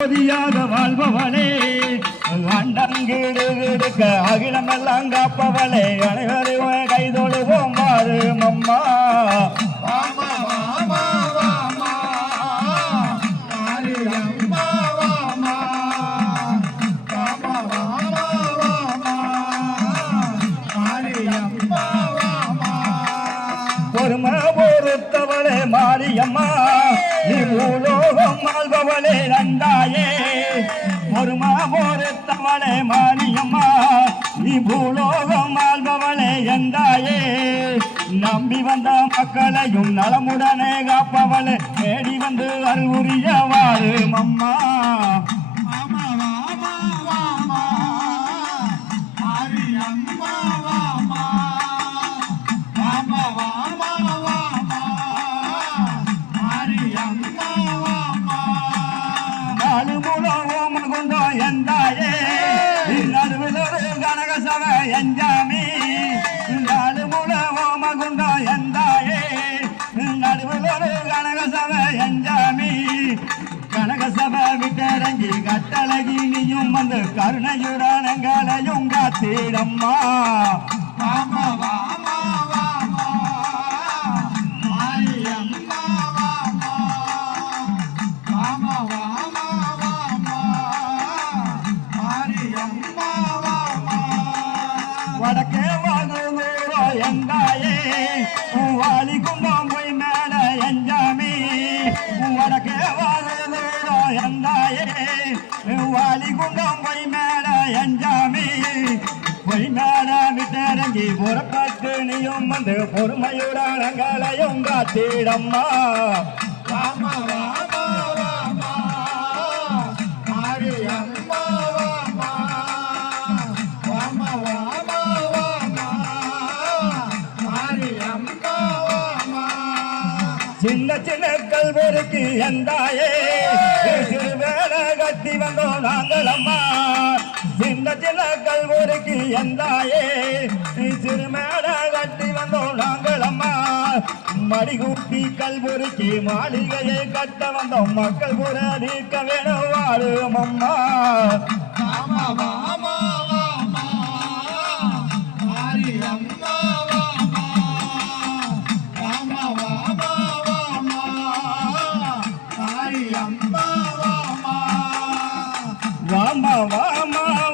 பொதியாக வாழ்பவளே அண்டங்கிடுக்க அகிலமெல்லாம் காப்பவளே அனைவரும் கைதொழுவோம் மாறு மம்மா பொறுமை பொறுத்தவளே மாரியம்மா நீ பூலோகம் ஆள்பவளே நந்தாயே பொறுமை பொறுத்தவளே மாரியம்மா நீ பூலோகம் ஆள்பவளே எந்தாயே நம்பி வந்த மக்களையும் நலமுடனே காப்பவளே தேடி வந்து அருள்புரிய வாரு மம்மா எந்தாயே நடுவிலொரு கனகசப எஞ்சாமி நாடு மூல ஓமகுண்டோ எந்தாயே நடுவிலொரு கனகசப எஞ்சாமி கனகசப விட்டரங்கி கட்டழகி நீயும் வந்து கருணையுடனங்களையும் காத்திடம்மா வடக்கே வாங்குறோ எந்தாயே வாலி குண்டம் போய் மேல எஞ்சாமி வடக்கே வாங்குறோ எந்தாயே வாலி குண்டம் போய் மேல எஞ்சாமி போய் மேல விட்டரங்கி புறப்பட்டு நீயும் வந்து பொறுமையுடனங்களையும் காத்திடம்மா சின்ன சின்ன கல்வருக்கு எந்தாயே சிறுவேலை கட்டி வந்தோம் நாங்கள் அம்மா சின்ன சின்ன கல்வருக்கு எந்தாயே சிறுமேலை கட்டி வந்தோம் நாங்கள் அம்மா மடிகூட்டி கல்வருக்கு மாளிகையை கட்ட வந்தோம் மக்கள் கூட நீக்க வேணும் வாழும் அம்மா வாமா வாமா